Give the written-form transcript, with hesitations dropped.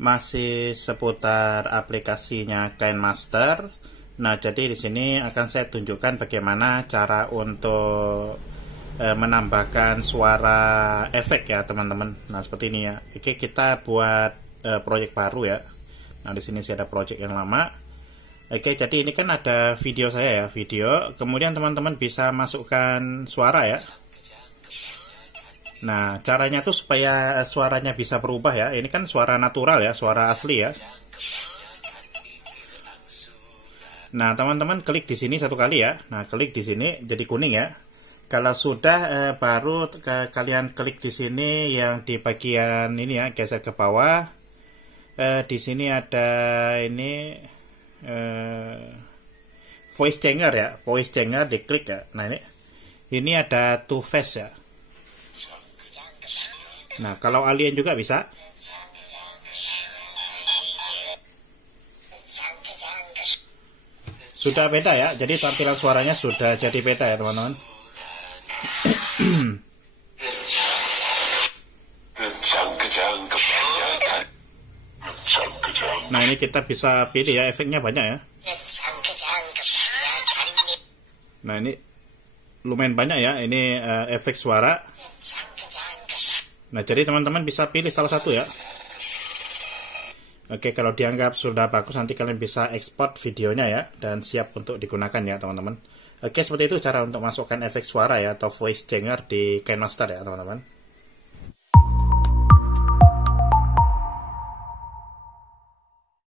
masih seputar aplikasinya KineMaster. Nah, jadi di sini akan saya tunjukkan bagaimana cara untuk menambahkan suara efek ya, teman-teman. Nah, seperti ini ya. Oke, kita buat proyek baru ya. Nah, di sini saya ada proyek yang lama. Oke, jadi ini kan ada video saya ya, video. Kemudian teman-teman bisa masukkan suara ya. Nah, caranya tuh supaya suaranya bisa berubah ya. Ini kan suara natural ya, suara asli ya. Nah, teman-teman klik di sini satu kali ya. Nah, klik di sini jadi kuning ya. Kalau sudah baru kalian klik di sini yang di bagian ini ya, geser ke bawah. Di sini ada ini voice changer ya, voice changer diklik ya. Nah, ini ada two face ya. Nah, kalau alien juga bisa. Sudah beda ya, jadi tampilan suaranya sudah jadi beda ya, teman-teman. Nah, ini kita bisa pilih ya, efeknya banyak ya. Nah, ini lumayan banyak ya, ini efek suara. Nah, jadi teman-teman bisa pilih salah satu ya. Oke, kalau dianggap sudah bagus, nanti kalian bisa ekspor videonya ya, dan siap untuk digunakan ya, teman-teman. Oke, seperti itu cara untuk masukkan efek suara ya, atau voice changer di KineMaster ya, teman-teman.